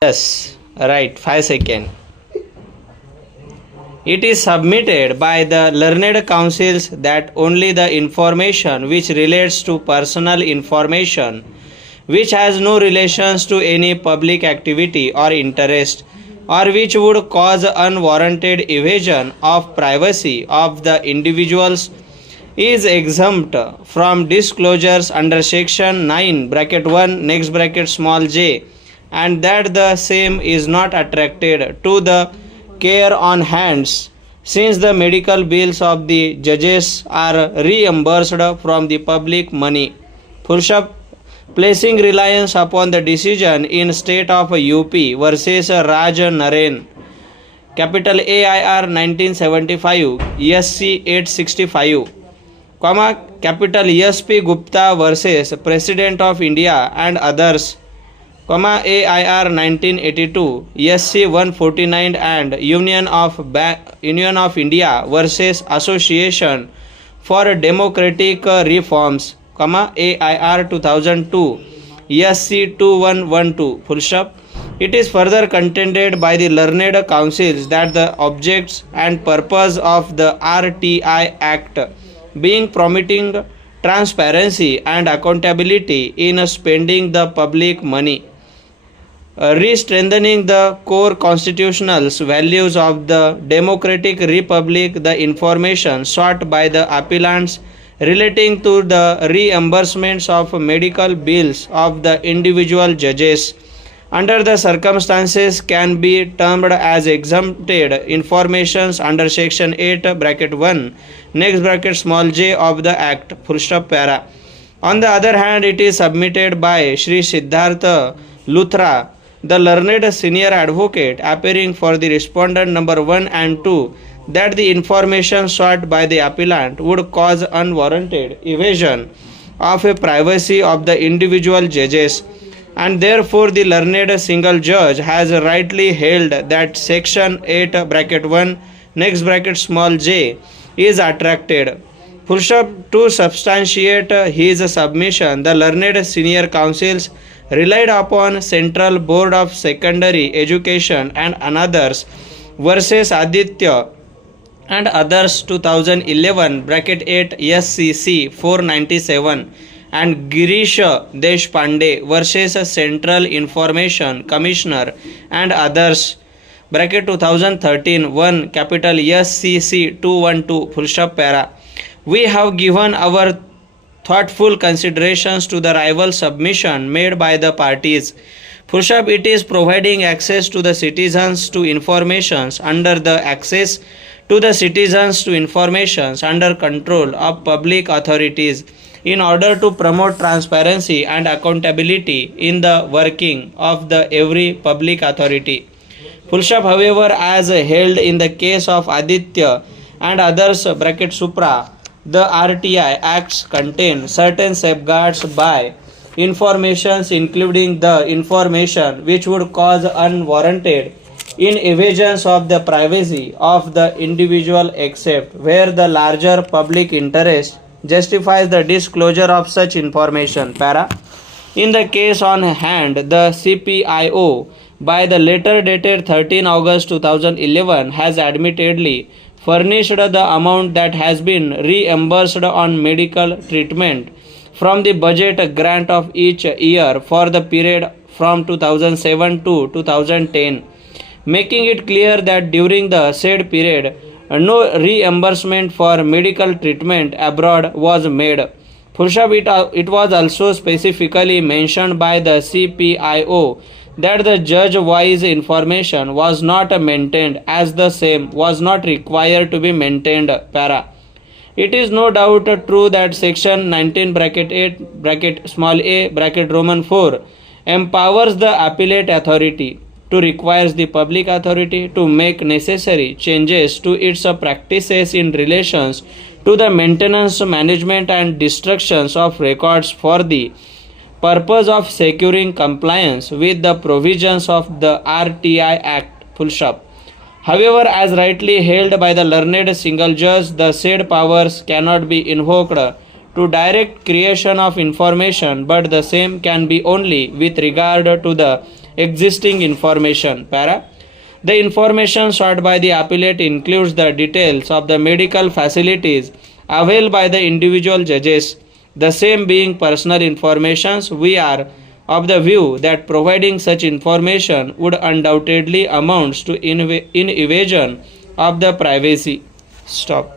Yes, right, 5 seconds. It is submitted by the learned councils that only the information which relates to personal information, which has no relations to any public activity or interest, or which would cause unwarranted evasion of privacy of the individuals, is exempt from disclosures under section 9 bracket 1 next bracket small j, and that the same is not attracted to the care on hands, since the medical bills of the judges are reimbursed from the public money. Full stop. Placing reliance upon the decision in state of UP versus Raj Naren, capital AIR 1975, SC 865, capital SP Gupta versus President of India and others, AIR 1982, SC 149 and Union of India versus Association for Democratic Reforms, AIR 2002, SC 2112, full stop. It is further contended by the learned councils that the objects and purpose of the RTI Act being promoting transparency and accountability in spending the public money, re-strengthening the core constitutional values of the democratic republic, the information sought by the appellants relating to the reimbursements of medical bills of the individual judges under the circumstances can be termed as exempted informations under section 8 bracket 1 next bracket small j of the act, full stop para. On the other hand, it is submitted by Shri Siddhartha Luthra, the learned senior advocate appearing for the respondent number 1 and 2, that the information sought by the appellant would cause unwarranted evasion of a privacy of the individual judges, and therefore the learned single judge has rightly held that section 8 bracket 1 next bracket small j is attracted. Full stop. To substantiate his submission, the learned senior councils relied upon Central Board of Secondary Education and others versus Aditya and others 2011 bracket 8 SCC 497 and Girish Deshpande versus Central Information Commissioner and others bracket 2013 1 capital SCC 212 full stop para. We have given our thoughtful considerations to the rival submission made by the parties. Full stop. It is providing access to the citizens to informations under the access to the citizens to informations under control of public authorities in order to promote transparency and accountability in the working of the every public authority. Full stop. However, as held in the case of Aditya and others bracket supra, the RTI Acts contain certain safeguards by informations, including the information which would cause unwarranted evasions of the privacy of the individual except where the larger public interest justifies the disclosure of such information. Para. In the case on hand, the CPIO by the letter dated 13 August 2011 has admittedly furnished the amount that has been reimbursed on medical treatment from the budget grant of each year for the period from 2007 to 2010, making it clear that during the said period no reimbursement for medical treatment abroad was made. Full stop. It was also specifically mentioned by the CPIO that the judge-wise information was not maintained as the same was not required to be maintained. Para. It is no doubt true that section 19 bracket 8 bracket small a bracket Roman 4 empowers the appellate authority to require the public authority to make necessary changes to its practices in relations to the maintenance, management and destructions of records for the purpose of securing compliance with the provisions of the RTI Act. Full stop. However, as rightly held by the learned single judge, the said powers cannot be invoked to direct creation of information, but the same can be only with regard to the existing information. Para. The information sought by the appellate includes the details of the medical facilities availed by the individual judges, the same being personal informations. We are of the view that providing such information would undoubtedly amount to in evasion of the privacy. Stop.